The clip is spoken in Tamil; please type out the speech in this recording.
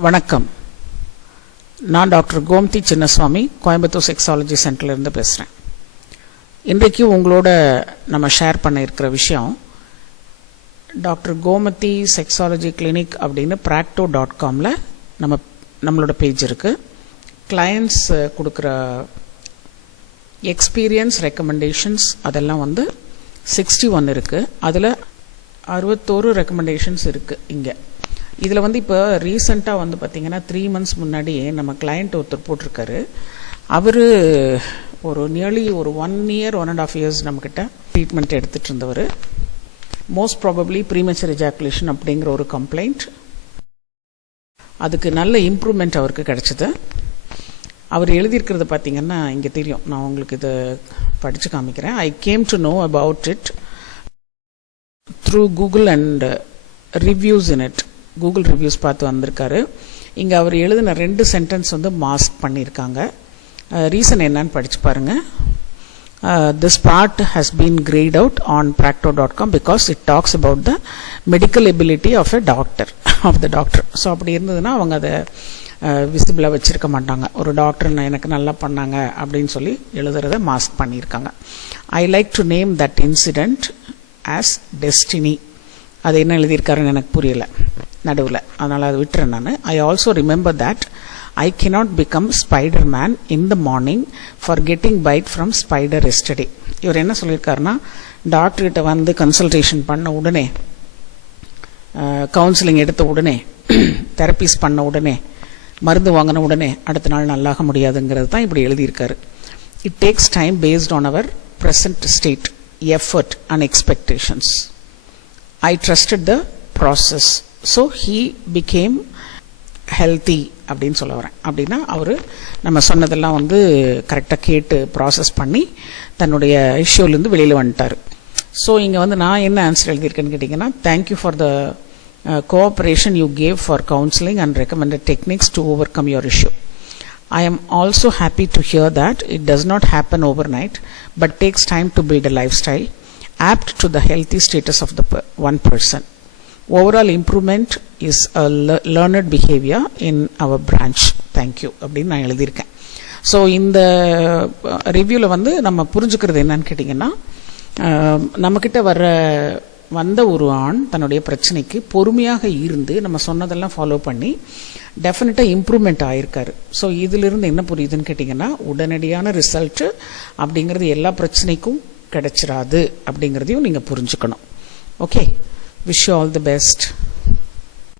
வணக்கம். நான் டாக்டர் கோமதி சின்னசுவாமி, கோயம்புத்தூர் செக்ஸாலஜி சென்டர்லேருந்து பேசுகிறேன். இன்றைக்கு உங்களோட நம்ம ஷேர் பண்ண இருக்கிற விஷயம், டாக்டர் கோமதி செக்ஸாலஜி கிளினிக் அப்படின்னு practo.comல நம்மளோட பேஜ் இருக்குது. கிளையண்ட்ஸ் கொடுக்குற எக்ஸ்பீரியன்ஸ் ரெக்கமெண்டேஷன்ஸ் அதெல்லாம் 61 இருக்குது. அதில் 61 ரெக்கமெண்டேஷன்ஸ் இருக்குது இங்கே. இதில் இப்போ ரீசெண்டாக பார்த்திங்கன்னா 3 months முன்னாடி நம்ம கிளையண்ட் ஒருத்தர் போட்டிருக்காரு. அவர் நியர்லி 1 year 1.5 years நம்மக்கிட்ட ட்ரீட்மெண்ட் எடுத்துகிட்டு இருந்தவர். மோஸ்ட் ப்ராபப்ளி ப்ரீமெச்சர் எஜாக்குலேஷன் அப்படிங்கிற ஒரு கம்ப்ளைண்ட். அதுக்கு நல்ல இம்ப்ரூவ்மெண்ட் அவருக்கு கிடச்சிது. அவர் எழுதியிருக்கிறது பார்த்திங்கன்னா இங்கே தெரியும். நான் உங்களுக்கு இதை படித்து காமிக்கிறேன். I came to know about it through Google and reviews in it. Google reviews பார்த்து வந்திருக்காரு. இங்கே அவர் எழுதின 2 சென்டென்ஸ் மாஸ்க் பண்ணியிருக்காங்க. ரீசன் என்னன்னு படித்து பாருங்கள். This part has been grayed out on practo.com because it talks about the medical ability of a doctor, of the doctor. So அப்படி இருந்ததுன்னா அவங்க அதை விசிபிளாக வச்சுருக்க மாட்டாங்க. ஒரு டாக்டர் எனக்கு நல்லா பண்ணாங்க அப்படின்னு சொல்லி எழுதுறத மாஸ்க் பண்ணியிருக்காங்க. I like to name that incident as destiny. அது என்ன எழுதியிருக்காருன்னு எனக்கு புரியலை நடுவில், அதனால் அதை விட்டுறேன் நான். I also remember that I cannot become Spider-Man in the morning for getting bite from spider yesterday. இவர் என்ன சொல்லியிருக்காருன்னா, டாக்டர்கிட்ட கன்சல்டேஷன் பண்ண உடனே, கவுன்சிலிங் எடுத்த உடனே, தெரப்பிஸ் பண்ண உடனே, மருந்து வாங்கின உடனே அடுத்த நாள் நல்லாக முடியாதுங்கிறது தான் இப்படி எழுதியிருக்காரு. It takes time based on our present state, effort and expectations. I trusted the process, so he became healthy அப்படின்னு சொல்ல வரேன். அப்படின்னா அவர் நம்ம சொன்னதெல்லாம் கரெக்டாக கேட்டு ப்ராசஸ் பண்ணி தன்னுடைய இஷ்யூலேருந்து வெளியில் வந்துட்டார். ஸோ இங்கே நான் என்ன ஆன்சர் எழுதியிருக்கேன்னு கேட்டிங்கன்னா, thank you for the cooperation you gave for counselling and recommended techniques to over come your issue. I am also happy to hear that it does not happen overnight but takes time to build a lifestyle apt to the healthy status of the one person. Overall improvement is a learned behavior in our branch. Thank you அப்படின்னு நான் எழுதியிருக்கேன். ஸோ இந்த ரிவ்யூவில் நம்ம புரிஞ்சுக்கிறது என்னன்னு கேட்டிங்கன்னா, நம்மக்கிட்ட வந்த ஒரு ஆண் தன்னுடைய பிரச்சனைக்கு பொறுமையாக இருந்து நம்ம சொன்னதெல்லாம் ஃபாலோ பண்ணி டெஃபினட்டாக இம்ப்ரூவ்மெண்ட் ஆகிருக்காரு. ஸோ இதிலிருந்து என்ன புரியுதுன்னு கேட்டிங்கன்னா, உடனடியான ரிசல்ட்டு அப்படிங்கிறது எல்லா பிரச்சனைக்கும் கிடைச்சிடாது அப்படிங்கிறதையும் நீங்கள் புரிஞ்சுக்கணும். Okay, wish you all the best.